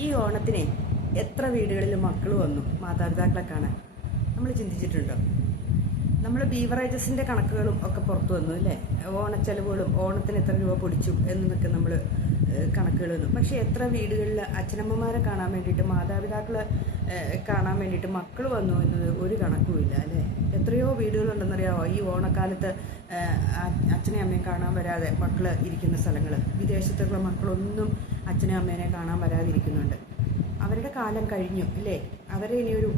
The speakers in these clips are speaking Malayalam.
ഈ ഓണത്തിനെ എത്ര വീടുകളിൽ മക്കൾ വന്നു മാതാപിതാക്കളെ കാണാൻ നമ്മൾ ചിന്തിച്ചിട്ടുണ്ടോ? നമ്മൾ ബീവറേജസിന്റെ കണക്കുകളും ഒക്കെ പുറത്തു വന്നു അല്ലേ? ഓണച്ചെലവുകളും ഓണത്തിന് എത്ര രൂപ പൊടിച്ചു എന്നൊക്കെ നമ്മൾ കണക്കുകൾ വന്നു. പക്ഷെ എത്ര വീടുകളിൽ അച്ഛനമ്മമാരെ കാണാൻ വേണ്ടിയിട്ട് മാതാപിതാക്കളെ കാണാൻ വേണ്ടിയിട്ട് മക്കൾ വന്നു എന്നത് ഒരു കണക്കുമില്ല അല്ലേ? എത്രയോ വീടുകളുണ്ടെന്നറിയാമോ ഈ ഓണക്കാലത്ത് അച്ഛനെയും അമ്മയും കാണാൻ വരാതെ മക്കൾ ഇരിക്കുന്ന സ്ഥലങ്ങൾ. വിദേശത്തുള്ള മക്കളൊന്നും അച്ഛനെയും അമ്മേനെ കാണാൻ വരാതിരിക്കുന്നുണ്ട്. അവരുടെ കാലം കഴിഞ്ഞു ഇല്ലേ? അവരെ ഇനി ഒരു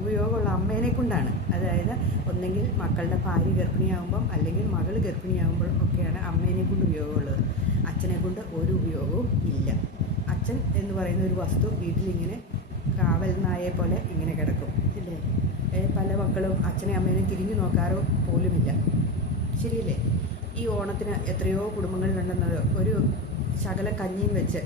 ഉപയോഗമുള്ള അമ്മേനെ കൊണ്ടാണ്. അതായത് ഒന്നെങ്കിൽ മക്കളുടെ ഭാര്യ ഗർഭിണിയാകുമ്പം അല്ലെങ്കിൽ മകൾ ഗർഭിണിയാകുമ്പോൾ ഒക്കെയാണ് അമ്മേനെ കൊണ്ട് ഉപയോഗമുള്ളത്. അച്ഛനെ കൊണ്ട് ഒരു ഉപയോഗവും ഇല്ല. അച്ഛൻ എന്ന് പറയുന്ന ഒരു വസ്തു വീട്ടിലിങ്ങനെ കാവൽ നായെ പോലെ ഇങ്ങനെ കിടക്കും ഇല്ലേ? പല മക്കളും അച്ഛനെ അമ്മേനെ തിരിഞ്ഞു നോക്കാറോ പോലുമില്ല. ശരിയല്ലേ? ഈ ഓണത്തിന് എത്രയോ കുടുംബങ്ങളിലുണ്ടെന്നത് ഒരു ശകല കഞ്ഞിയും വെച്ച്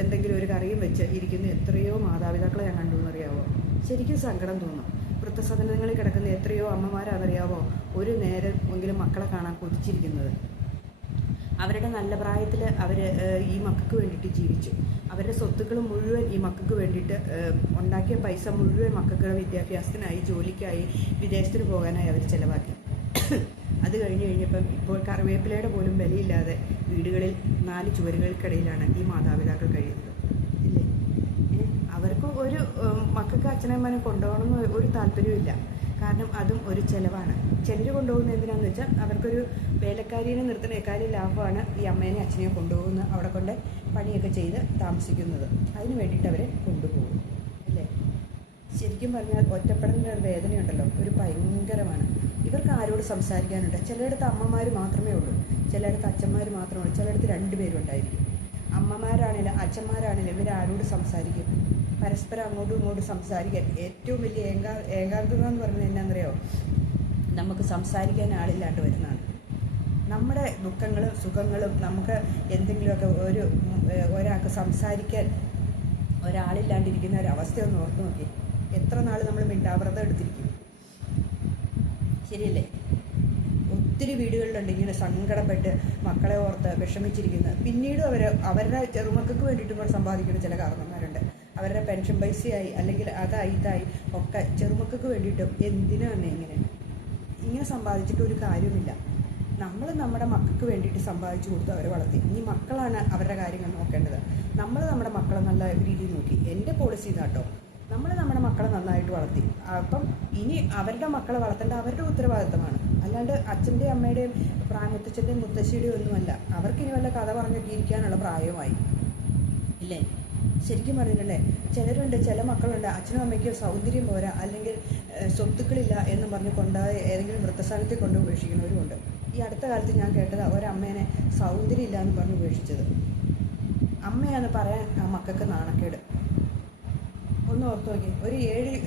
എന്തെങ്കിലും ഒരു കറിയും വെച്ച് ഇരിക്കുന്ന എത്രയോ മാതാപിതാക്കളെ ഞാൻ കണ്ടു എന്നറിയാവോ? ശരിക്കും സങ്കടം തോന്നും. വൃദ്ധസദനങ്ങളിൽ കിടക്കുന്ന എത്രയോ അമ്മമാരാണെന്നറിയാവോ ഒരു നേരം എങ്കിലും മക്കളെ കാണാൻ കൊതിച്ചിരിക്കുന്നത്. അവരുടെ നല്ല പ്രായത്തിൽ അവർ ഈ മക്കൾക്ക് വേണ്ടിയിട്ട് ജീവിച്ചു. അവരുടെ സ്വത്തുക്കൾ മുഴുവൻ ഈ മക്കൾക്ക് വേണ്ടിയിട്ട് ഉണ്ടാക്കിയ പൈസ മുഴുവൻ മക്കൾക്ക് വിദ്യാഭ്യാസത്തിനായി ജോലിക്കായി വിദേശത്തിന് പോകാനായി അവർ ചിലവാക്കി. അത് കഴിഞ്ഞപ്പം ഇപ്പോൾ കറിവേപ്പിലയുടെ പോലും വിലയില്ലാതെ വീടുകളിൽ 4 ചുവരുകൾക്കിടയിലാണ് ഈ മാതാപിതാക്കൾ കഴിയുന്നത് ഇല്ലേ? അവർക്ക് ഒരു മക്കൾക്ക് അച്ഛനമ്മനെ കൊണ്ടുപോകണമെന്ന് ഒരു താല്പര്യമില്ല. കാരണം അതും ഒരു ചിലവാണ്. ചിലർ കൊണ്ടുപോകുന്നത് എന്തിനാന്ന് വെച്ചാൽ അവർക്കൊരു വേലക്കാരിയെ നിർത്തുന്നേക്കാളും ലാഭമാണ് ഈ അമ്മേനെ അച്ഛനെയും കൊണ്ടുപോകുന്ന അവിടെ കൊണ്ട് പണിയൊക്കെ ചെയ്ത് താമസിക്കുന്നത്. അതിന് വേണ്ടിയിട്ട് അവരെ കൊണ്ടുപോകും അല്ലേ? ശരിക്കും പറഞ്ഞാൽ ഒറ്റപ്പെടലിൻ്റെ ഒരു വേദനയുണ്ടല്ലോ, ഒരു ഭയങ്കരമാണ്. ഇവർക്ക് ആരോട് സംസാരിക്കാനുണ്ട്? ചിലയിടത്ത് അമ്മമാർ മാത്രമേ ഉള്ളൂ, ചിലയിടത്ത് അച്ഛന്മാർ മാത്രമേ ഉള്ളൂ, ചിലയിടത്ത് 2 പേരും ഉണ്ടായിരിക്കും. അമ്മമാരാണെങ്കിലും അച്ഛന്മാരാണെങ്കിലും ഇവരാരോട് സംസാരിക്കും? പരസ്പരം അങ്ങോട്ടും ഇങ്ങോട്ടും സംസാരിക്കാൻ ഏറ്റവും വലിയ ഏകാന്തത എന്ന് പറയുന്നത് എന്നാണെന്നറിയോ? നമുക്ക് സംസാരിക്കാൻ ആളില്ലാണ്ട് വരുന്നതാണ്. നമ്മുടെ ദുഃഖങ്ങളും സുഖങ്ങളും നമുക്ക് എന്തെങ്കിലുമൊക്കെ ഒരാൾക്ക് സംസാരിക്കാൻ ഒരാളില്ലാണ്ടിരിക്കുന്ന ഒരവസ്ഥയൊന്ന് ഓർത്ത് നോക്കി. എത്ര നാൾ നമ്മൾ മിണ്ടാവ്രതം എടുത്തിരിക്കും? ശരിയല്ലേ? ഒത്തിരി വീടുകളിലുണ്ട് ഇങ്ങനെ സങ്കടപ്പെട്ട് മക്കളെ ഓർത്ത് വിഷമിച്ചിരിക്കുന്നത്. പിന്നീട് അവരുടെ ചെറുമക്കൾക്ക് വേണ്ടിയിട്ട് കൂടെ സമ്പാദിക്കുന്ന ചില കാരണന്മാരുണ്ട്. അവരുടെ പെൻഷൻ പൈസയായി അല്ലെങ്കിൽ അതായി ഇതായി ഒക്കെ ചെറുമക്കൾക്ക് വേണ്ടിയിട്ടും എന്തിനാണ് ഇങ്ങനെ സമ്പാദിച്ചിട്ട് ഒരു കാര്യമില്ല. നമ്മൾ നമ്മുടെ മക്കൾക്ക് വേണ്ടിയിട്ട് സമ്പാദിച്ചു കൊടുത്ത് അവരെ വളർത്തി. ഇനി മക്കളാണ് അവരുടെ കാര്യങ്ങൾ നോക്കേണ്ടത്. നമ്മൾ നമ്മുടെ മക്കളെ നല്ല രീതിയിൽ നോക്കി. എൻ്റെ പോളിസി ഇതാട്ടോ, നമ്മൾ നമ്മുടെ മക്കളെ നന്നായിട്ട് വളർത്തി. അപ്പം ഇനി അവരുടെ മക്കളെ വളർത്തേണ്ട അവരുടെ ഉത്തരവാദിത്തമാണ്. അല്ലാണ്ട് അച്ഛൻ്റെയും അമ്മയുടെയും മുത്തച്ഛൻ്റെയും മുത്തശ്ശിയുടെയും ഒന്നുമല്ല. അവർക്കിനി വല്ല കഥ പറഞ്ഞൊക്കെ ഇരിക്കാനുള്ള പ്രായമായി ഇല്ലേ? ശരിക്കും പറഞ്ഞിട്ടുണ്ടേ, ചിലരുണ്ട്, ചില മക്കളുണ്ട് അച്ഛനും അമ്മയ്ക്കോ സൗന്ദര്യം പോരാ അല്ലെങ്കിൽ സ്വത്തുക്കളില്ല എന്ന് പറഞ്ഞ് കൊണ്ടുപോയി ഏതെങ്കിലും വൃദ്ധസ്ഥാനത്തിൽ കൊണ്ട് ഉപേക്ഷിക്കുന്നവരുമുണ്ട്. ഈ അടുത്ത കാലത്ത് ഞാൻ കേട്ടത് ഒരമ്മേനെ സൗന്ദര്യം ഇല്ല എന്ന് പറഞ്ഞ് ഉപേക്ഷിച്ചത്. അമ്മയാന്ന് പറയാൻ ആ മക്കൾക്ക് നാണക്കേട്. ഒന്ന് ഓർത്ത് നോക്കി, ഒരു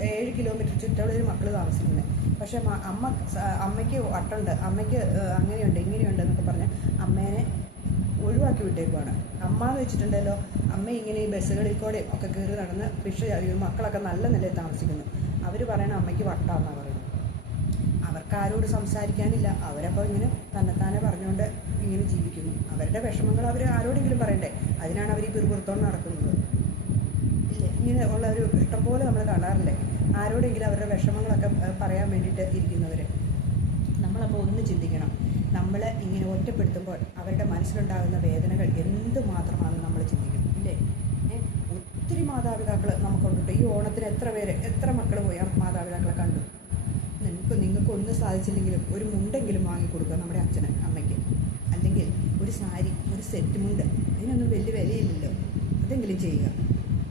7 കിലോമീറ്റർ ചുറ്റളവിൽ മക്കൾ താമസിക്കുന്നത്. പക്ഷേ അമ്മയ്ക്ക് വട്ടുണ്ട്, അമ്മയ്ക്ക് അങ്ങനെയുണ്ട് ഇങ്ങനെയുണ്ട് എന്നൊക്കെ പറഞ്ഞ് അമ്മേനെ ഒഴിവാക്കി വിട്ടേക്കുവാണ്. അമ്മ എന്ന് വെച്ചിട്ടുണ്ടല്ലോ, അമ്മ ഇങ്ങനെ ഈ ബസ്സുകളിൽ കൂടെ ഒക്കെ കയറി നടന്ന് മക്കളൊക്കെ നല്ല നിലയിൽ താമസിക്കുന്നു. അവർ പറയണ അമ്മയ്ക്ക് വട്ടാന്നാണ് പറയുന്നത്. അവർക്ക് ആരോട് സംസാരിക്കാനില്ല. അവരപ്പോൾ ഇങ്ങനെ തന്നെത്താനെ പറഞ്ഞുകൊണ്ട് ഇങ്ങനെ ജീവിക്കുന്നു. അവരുടെ വിഷമങ്ങൾ അവർ ആരോടെങ്കിലും പറയണ്ടേ? അതിനാണ് അവർ ഈ പിറുപുറത്തോണ്ട് നടക്കുന്നത് ഇല്ലേ? ഇങ്ങനെ ഉള്ള ഒരു ഇഷ്ടംപോലെ നമ്മൾ കാണാറില്ലേ? ആരോടെങ്കിലും അവരുടെ വിഷമങ്ങളൊക്കെ പറയാൻ വേണ്ടിയിട്ട് ഇരിക്കുന്നവർ. നമ്മളപ്പോൾ ഒന്ന് ചിന്തിക്കണം, നമ്മൾ ഇങ്ങനെ ഒറ്റപ്പെടുത്തുമ്പോൾ അവരുടെ മനസ്സിലുണ്ടാകുന്ന വേദനകൾ എന്ത് മാത്രമാണെന്ന് നമ്മൾ ചിന്തിക്കണം ഇല്ലേ? ഒത്തിരി മാതാപിതാക്കൾ നമുക്കുണ്ട്. ഈ ഓണത്തിന് എത്ര മക്കൾ പോയി മാതാപിതാക്കളെ കണ്ടു. നിങ്ങൾക്ക് ഒന്നും സാധിച്ചില്ലെങ്കിലും ഒരു മുണ്ടെങ്കിലും വാങ്ങിക്കൊടുക്കുക നമ്മുടെ അച്ഛന് അമ്മയ്ക്ക്. അല്ലെങ്കിൽ ഒരു സാരി, ഒരു സെറ്റ് മുണ്ട്, അതിനൊന്നും വലിയ വിലയില്ലല്ലോ, അതെങ്കിലും ചെയ്യുക.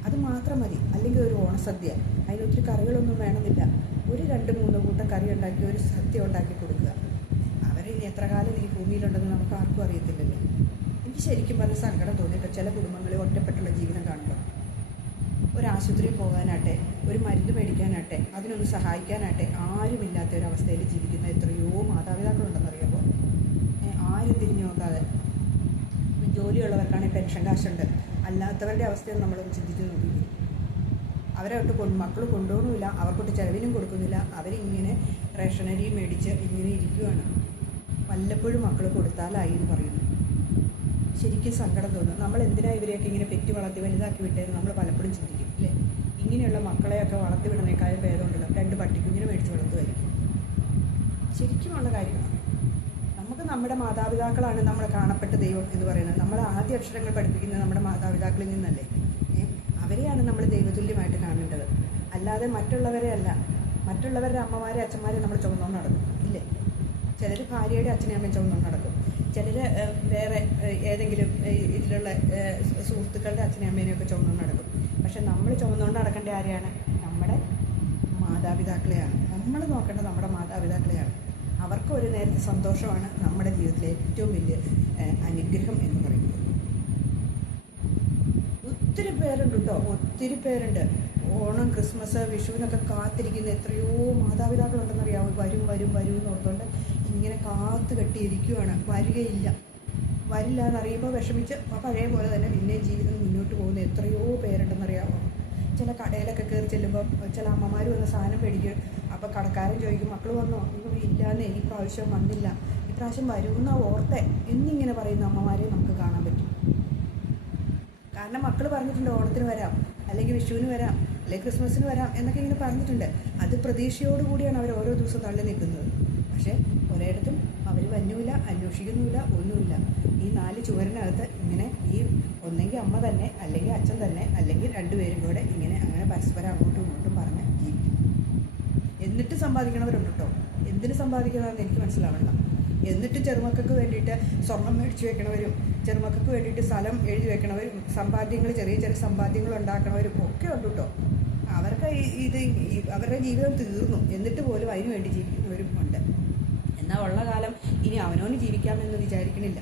അത് മാത്രം മതി. അല്ലെങ്കിൽ ഒരു ഓണസദ്യ, അതിനൊത്തിരി കറികളൊന്നും വേണമെന്നില്ല. ഒരു 2-3 കൂട്ടം കറി ഉണ്ടാക്കി ഒരു സദ്യ ഉണ്ടാക്കി കൊടുക്കുക. അവരിനി എത്ര കാലം ഈ ഭൂമിയിലുണ്ടെന്ന് നമുക്ക് ആർക്കും അറിയത്തില്ലല്ലോ. എനിക്ക് ശരിക്കും പറഞ്ഞ സങ്കടം തോന്നിയിട്ട് ചില കുടുംബങ്ങളിൽ ഒറ്റപ്പെട്ടുള്ള ജീവിതം കാണുമ്പോൾ. ഒരു ആശുപത്രിയിൽ പോകാനാട്ടെ, ഒരു മരുന്ന് മേടിക്കാനാട്ടെ, അതിനൊന്ന് സഹായിക്കാനാട്ടെ ആരുമില്ലാത്ത ഒരവസ്ഥയിൽ ജീവിക്കുന്ന എത്രയോ മാതാപിതാക്കളുണ്ടെന്നറിയാമോ? ആരും തിരിഞ്ഞു നോക്കാതെ. ജോലിയുള്ളവർക്കാണെങ്കിൽ പെൻഷൻ കാശുണ്ട്, അല്ലാത്തവരുടെ അവസ്ഥയൊന്നും നമ്മളൊന്ന് ചിന്തിച്ച് നോക്കി. അവരോട്ട് മക്കൾ കൊണ്ടുപോകണമില്ല, അവർക്കൊട്ട് ചിലവിനും കൊടുക്കുന്നില്ല. അവരിങ്ങനെ റേഷനരി മേടിച്ച് ഇങ്ങനെ ഇരിക്കുകയാണ്. വല്ലപ്പോഴും മക്കൾ കൊടുത്താലായി എന്ന് പറയുന്നു. ശരിക്കും സങ്കടം തോന്നും. നമ്മൾ എന്തിനാ ഇവരെയൊക്കെ ഇങ്ങനെ പെറ്റി വളർത്തി വലുതാക്കി വിട്ടേന്ന് നമ്മൾ പലപ്പോഴും ചിന്തിക്കും അല്ലേ. ഇങ്ങനെയുള്ള മക്കളെയൊക്കെ വളർത്തി വിടുന്നേക്കാളും ഭേദമുണ്ടല്ലോ 2 പട്ടിക്കുഞ്ഞിനെ മേടിച്ച് വളർത്തുമായിരിക്കും. ശരിക്കുമുള്ള കാര്യമാണ്. നമുക്ക് നമ്മുടെ മാതാപിതാക്കളാണ് നമ്മളെ കാണപ്പെട്ട ദൈവം എന്ന് പറയുന്നത്. നമ്മൾ ആദ്യ അക്ഷരങ്ങൾ പഠിപ്പിക്കുന്നത് നമ്മുടെ മാതാപിതാക്കളിൽ നിന്നല്ലേ. അവരെയാണ് നമ്മൾ ദൈവതുല്യമായിട്ട് കാണേണ്ടത്, അല്ലാതെ മറ്റുള്ളവരെ അല്ല. മറ്റുള്ളവരുടെ അമ്മമാരെ അച്ഛന്മാരെ നമ്മൾ ചുമന്നുകൊണ്ട് നടക്കും ഇല്ലേ. ചിലർ ഭാര്യയുടെ അച്ഛനെയും അമ്മയും ചുമന്നുകൊണ്ട് നടക്കും, ചിലർ വേറെ ഏതെങ്കിലും ഇതിലുള്ള സുഹൃത്തുക്കളുടെ അച്ഛനെയും അമ്മേനെയൊക്കെ ചുമന്നുകൊണ്ട് നടക്കും. പക്ഷെ നമ്മൾ ചുമന്നുകൊണ്ട് നടക്കേണ്ട ആരെയാണ്? നമ്മുടെ മാതാപിതാക്കളെയാണ്. നമ്മൾ നോക്കേണ്ടത് നമ്മുടെ മാതാപിതാക്കളെയാണ്. അവർക്ക് ഒരു നേരത്തെ സന്തോഷമാണ് നമ്മുടെ ജീവിതത്തിലെ ഏറ്റവും വലിയ അനുഗ്രഹം എന്ന് പറയുന്നത്. ഒത്തിരി പേരുണ്ട് കേട്ടോ, ഒത്തിരി പേരുണ്ട്. ഓണം, ക്രിസ്മസ്, വിഷുവിനൊക്കെ കാത്തിരിക്കുന്ന എത്രയോ മാതാപിതാക്കളുണ്ടെന്നറിയാമോ. വരും വരും വരും എന്ന് ഓർത്തുകൊണ്ട് ഇങ്ങനെ കാത്തു കെട്ടിയിരിക്കുകയാണ്. വരില്ല എന്നറിയുമ്പോൾ വിഷമിച്ച് പഴയ പോലെ തന്നെ പിന്നെയും ജീവിതം മുന്നോട്ട് പോകുന്ന എത്രയോ പേരുണ്ടെന്നറിയാമോ. ചില കടയിലൊക്കെ കയറി ചെല്ലുമ്പോൾ ചില അമ്മമാർ വന്ന് സാധനം മേടിക്കും. അപ്പോൾ കടക്കാരൻ ചോദിക്കും, മക്കൾ വന്നോ? ഇല്ലാന്നേ, ഈ പ്രാവശ്യം വന്നില്ല, ഇപ്രാവശ്യം വരുന്ന ഓർത്തെ എന്നിങ്ങനെ പറയുന്ന അമ്മമാരെ നമുക്ക് കാണാൻ പറ്റും. കാരണം മക്കൾ പറഞ്ഞിട്ടുണ്ട് ഓണത്തിന് വരാം, അല്ലെങ്കിൽ വിഷുവിന് വരാം, അല്ലെങ്കിൽ ക്രിസ്മസിന് വരാം എന്നൊക്കെ ഇങ്ങനെ പറഞ്ഞിട്ടുണ്ട്. അത് പ്രതീക്ഷയോടുകൂടിയാണ് അവർ ഓരോ ദിവസവും തള്ളി നിൽക്കുന്നത്. പക്ഷേ ഒരിടത്തും അവർ വന്നുമില്ല, അന്വേഷിക്കുന്നുമില്ല, ഒന്നുമില്ല. ഈ 4 ചുവരിനകത്ത് ഇങ്ങനെ ഒന്നെങ്കിൽ അമ്മ തന്നെ, അല്ലെങ്കിൽ അച്ഛൻ തന്നെ, അല്ലെങ്കിൽ 2 പേരും കൂടെ ഇങ്ങനെ അങ്ങനെ പരസ്പരം അങ്ങോട്ടും ഇങ്ങോട്ടും പറഞ്ഞ് ജീവിക്കും. എന്നിട്ട് സമ്പാദിക്കണവരുണ്ട് കേട്ടോ. എന്തിന് സമ്പാദിക്കണമെന്ന് എനിക്ക് മനസ്സിലാവണ്ട. എന്നിട്ട് ചെറുമക്കൾക്ക് വേണ്ടിയിട്ട് സ്വർണം മേടിച്ച് വെക്കണവരും, ചെറുമക്കൾക്ക് വേണ്ടിയിട്ട് സ്ഥലം എഴുതി വെക്കണവരും, സമ്പാദ്യങ്ങൾ ചെറിയ ചെറിയ സമ്പാദ്യങ്ങൾ ഉണ്ടാക്കണവരും ഒക്കെ ഉണ്ട് കേട്ടോ. അവർക്ക് അവരുടെ ജീവിതം തീർന്നു, എന്നിട്ട് പോലും അതിനു വേണ്ടി ജീവിക്കുന്നവരും ഉണ്ട്. എന്നാൽ ഉള്ള കാലം ഇനി അവനവന് ജീവിക്കാമെന്ന് വിചാരിക്കണില്ല.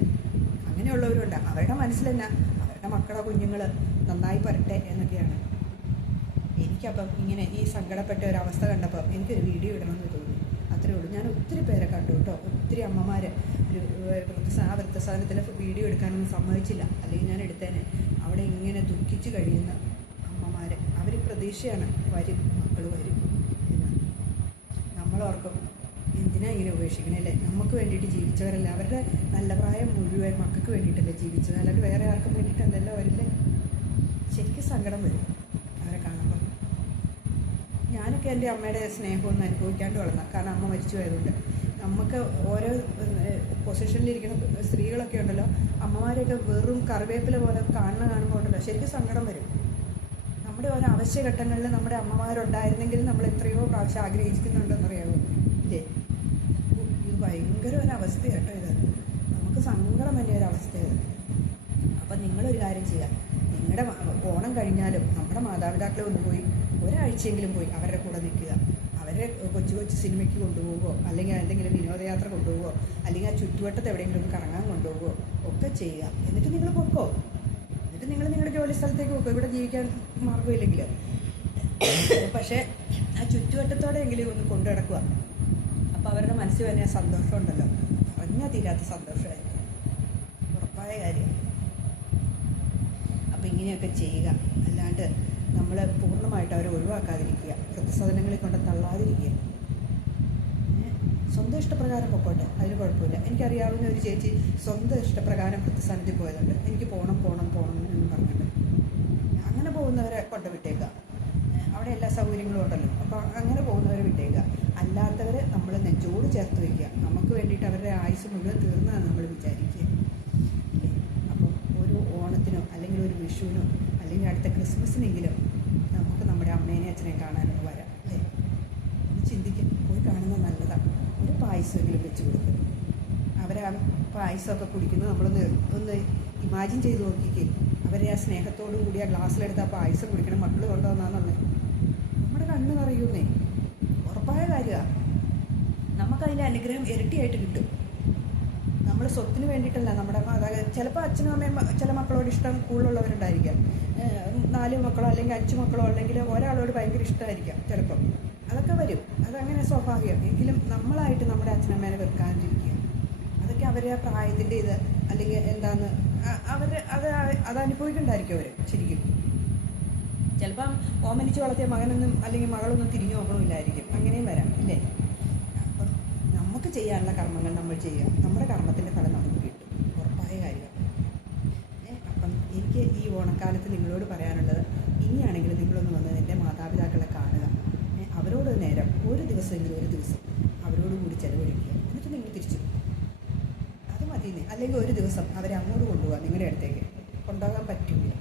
അങ്ങനെയുള്ളവരുണ്ട്. അവരുടെ മനസ്സിൽ തന്നെ അവരുടെ മക്കളോ കുഞ്ഞുങ്ങൾ നന്നായി വരട്ടെ എന്നൊക്കെയാണ്. എനിക്കപ്പം ഇങ്ങനെ ഈ സങ്കടപ്പെട്ട ഒരവസ്ഥ കണ്ടപ്പോൾ എനിക്കൊരു വീഡിയോ ഇടണമെന്ന് തോന്നി. അത്രേ ഉള്ളൂ. ഞാൻ ഒത്തിരി പേരെ കണ്ടു കേട്ടോ. ഒത്തിരി അമ്മമാർ ആ വൃദ്ധസാധനത്തിൽ വീഡിയോ എടുക്കാനൊന്നും സമ്മതിച്ചില്ല, അല്ലെങ്കിൽ ഞാൻ എടുത്തേനെ. അവിടെ ഇങ്ങനെ ദുഃഖിച്ച് കഴിയുന്ന അമ്മമാർ, അവർ പ്രതീക്ഷയാണ് വരും, മക്കൾ വരും എന്ന്. നമ്മളോർക്കും എന്തിനാ ഇങ്ങനെ ഉപേക്ഷിക്കണല്ലേ? നമുക്ക് വേണ്ടിയിട്ട് ജീവിച്ചവരല്ല. അവരുടെ നല്ല പ്രായം മുഴുവൻ മക്കൾക്ക് വേണ്ടിയിട്ടല്ലേ ജീവിച്ചത്, അല്ലാണ്ട് വേറെ ആർക്കും വേണ്ടിയിട്ടല്ലല്ലോ അവരില്ലേ. ശരിക്കും സങ്കടം വരും അവരെ കാണുമ്പോൾ. ഞാനൊക്കെ എൻ്റെ അമ്മയുടെ സ്നേഹമൊന്നും അനുഭവിക്കാണ്ട് വളർന്ന, കാരണം അമ്മ മരിച്ചു പോയതുകൊണ്ട്. നമുക്ക് ഓരോ പൊസിഷനിലിരിക്കുന്ന സ്ത്രീകളൊക്കെ ഉണ്ടല്ലോ, അമ്മമാരെയൊക്കെ വെറും കറിവേപ്പില പോലെ കാണുമ്പോൾ ഉണ്ടല്ലോ ശരിക്കും സങ്കടം വരും. നമ്മുടെ ഓരോ അവശ്യഘട്ടങ്ങളിൽ നമ്മുടെ അമ്മമാരുണ്ടായിരുന്നെങ്കിൽ നമ്മൾ എത്രയോ പ്രാവശ്യം ആഗ്രഹിക്കുന്നുണ്ടെന്നറിയാമോ ഇല്ലേ. ഇത് ഭയങ്കര ഒരവസ്ഥ കേട്ടോ. ഇത് നമുക്ക് സങ്കടം തന്നെ ഒരവസ്ഥയാണ്. അപ്പം നിങ്ങളൊരു കാര്യം ചെയ്യാം. നിങ്ങളുടെ ഓണം കഴിഞ്ഞാലും നമ്മുടെ മാതാപിതാക്കളെ ഒന്ന് പോയി ഒരാഴ്ചയെങ്കിലും പോയി അവരുടെ കൂടെ നിൽക്കുക. അവരെ കൊച്ചു കൊച്ചു സിനിമയ്ക്ക് കൊണ്ടുപോകുമോ, അല്ലെങ്കിൽ എന്തെങ്കിലും വിനോദയാത്ര കൊണ്ടുപോകുമോ, അല്ലെങ്കിൽ ആ ചുറ്റുവട്ടത്ത് എവിടെയെങ്കിലും ഒന്ന് കറങ്ങാൻ കൊണ്ടുപോകുമോ ഒക്കെ ചെയ്യുക. എന്നിട്ട് നിങ്ങൾ പൊക്കോ. എന്നിട്ട് നിങ്ങൾ നിങ്ങളുടെ ജോലി സ്ഥലത്തേക്ക് പോക്കോ, ഇവിടെ ജീവിക്കാൻ മാർഗ്ഗമില്ലെങ്കിൽ. പക്ഷേ ആ ചുറ്റുവട്ടത്തോടെയെങ്കിലും ഒന്ന് കൊണ്ടു നടക്കുക. അപ്പോൾ അവരുടെ മനസ്സിൽ തന്നെ ആ സന്തോഷം ഉണ്ടല്ലോ, പറഞ്ഞാൽ തീരാത്ത സന്തോഷമായിരിക്കും, ഉറപ്പായ കാര്യം. അപ്പോൾ ഇങ്ങനെയൊക്കെ ചെയ്യുക. അല്ലാണ്ട് നമ്മൾ പൂർണ്ണമായിട്ട് അവരെ ഒഴിവാക്കാതിരിക്കുക, വൃദ്ധസദനങ്ങളിൽ കൊണ്ട് തള്ളാതിരിക്കുക. സ്വന്തം ഇഷ്ടപ്രകാരം പൊക്കോട്ടെ, അതിന് കുഴപ്പമില്ല. എനിക്കറിയാവുന്ന ഒരു ചേച്ചി സ്വന്തം ഇഷ്ടപ്രകാരം വൃദ്ധസദനത്തിൽ പോയതുണ്ട്. എനിക്ക് പോകണം എന്ന് പറഞ്ഞിട്ട് അങ്ങനെ പോകുന്നവരെ കൊണ്ടുവിട്ടേക്കുക. അവിടെ എല്ലാ സൗകര്യങ്ങളും ഉണ്ടല്ലോ, അപ്പോൾ അങ്ങനെ പോകുന്നവരെ വിട്ടേക്കുക. അല്ലാത്തവരെ നമ്മൾ നെഞ്ചോട് ചേർത്ത് വയ്ക്കുക. നമുക്ക് വേണ്ടിയിട്ട് അവരുടെ ആയുസ് മുഴുവൻ തീർന്നതാണ് നമ്മൾ വിചാരിക്കുക. അപ്പോൾ ഒരു ഓണത്തിനോ അല്ലെങ്കിൽ ഒരു വിഷുവിനോ അല്ലെങ്കിൽ അടുത്ത ക്രിസ്മസിനെങ്കിലും നമുക്ക് നമ്മുടെ അമ്മേനെ അച്ഛനെ കാണാനൊന്ന് വരാം അല്ലേ. ചിന്തിക്കും, പോയി കാണുന്നത് നല്ലതാണ്. ഒരു പായസമെങ്കിലും വെച്ച് കൊടുക്കും. അവരെ ആ പായസമൊക്കെ കുടിക്കുന്നത് ഒന്ന് ഇമാജിൻ ചെയ്ത് നോക്കിക്കേ. അവരെ ആ സ്നേഹത്തോടു കൂടി ആ ഗ്ലാസ്സിലെടുത്ത് ആ പായസം കുടിക്കണം മക്കൾ കൊണ്ടുവന്നാന്നുള്ളത് നമ്മുടെ കണ്ണ് നിറയുന്നേ, ഉറപ്പായ കാര്യമാണ്. നമുക്കതിൻ്റെ അനുഗ്രഹം ഇരട്ടിയായിട്ട് കിട്ടും. നമ്മൾ സ്വത്തിന് വേണ്ടിയിട്ടല്ല നമ്മുടെ ചിലപ്പോൾ അച്ഛനും അമ്മയും ചില മക്കളോട് ഇഷ്ടം കൂടുതലുള്ളവരുണ്ടായിരിക്കാം. 4 മക്കളോ അല്ലെങ്കിൽ 5 മക്കളോ അല്ലെങ്കിൽ ഒരാളോട് ഭയങ്കര ഇഷ്ടമായിരിക്കാം ചിലപ്പം. അതൊക്കെ വരും, അതങ്ങനെ സ്വാഭാവികം. എങ്കിലും നമ്മളായിട്ട് നമ്മുടെ അച്ഛനമ്മേനെ വെറുക്കാതിരിക്കുക. അതൊക്കെ അവരുടെ പ്രായത്തിൻ്റെ ഇത് അല്ലെങ്കിൽ എന്താന്ന് അത് അനുഭവിക്കണ്ടായിരിക്കും അവർ ശരിക്കും. ചിലപ്പം ഓമനിച്ച് വളർത്തിയ മകനൊന്നും അല്ലെങ്കിൽ മകളൊന്നും തിരിഞ്ഞു നോക്കണമില്ലായിരിക്കും, അങ്ങനെയും വരാം ഇല്ലേ. അപ്പം നമുക്ക് ചെയ്യാനുള്ള കർമ്മങ്ങൾ നമ്മൾ ചെയ്യുക, നമ്മുടെ കർമ്മത്തിൻ്റെ ഫലം നമുക്ക് കിട്ടും, ഉറപ്പായ കാര്യമാണ്. എനിക്ക് ഈ ഓണക്കാലത്ത് നിങ്ങളോട് പറയാനുള്ളത്, ഇനിയാണെങ്കിലും നിങ്ങളൊന്ന് വന്ന് എൻ്റെ മാതാപിതാക്കളെ കാണുക. അവരോട് നേരം ഒരു ദിവസം അവരോട് കൂടി ചിലവഴിക്കുക. എന്നിട്ട് നിങ്ങൾ തിരിച്ചു അത് മതി. അല്ലെങ്കിൽ ഒരു ദിവസം അവരെ അങ്ങോട്ട് കൊണ്ടുപോകാം. നിങ്ങളുടെ അടുത്തേക്ക് കൊണ്ടുപോകാൻ പറ്റില്ല.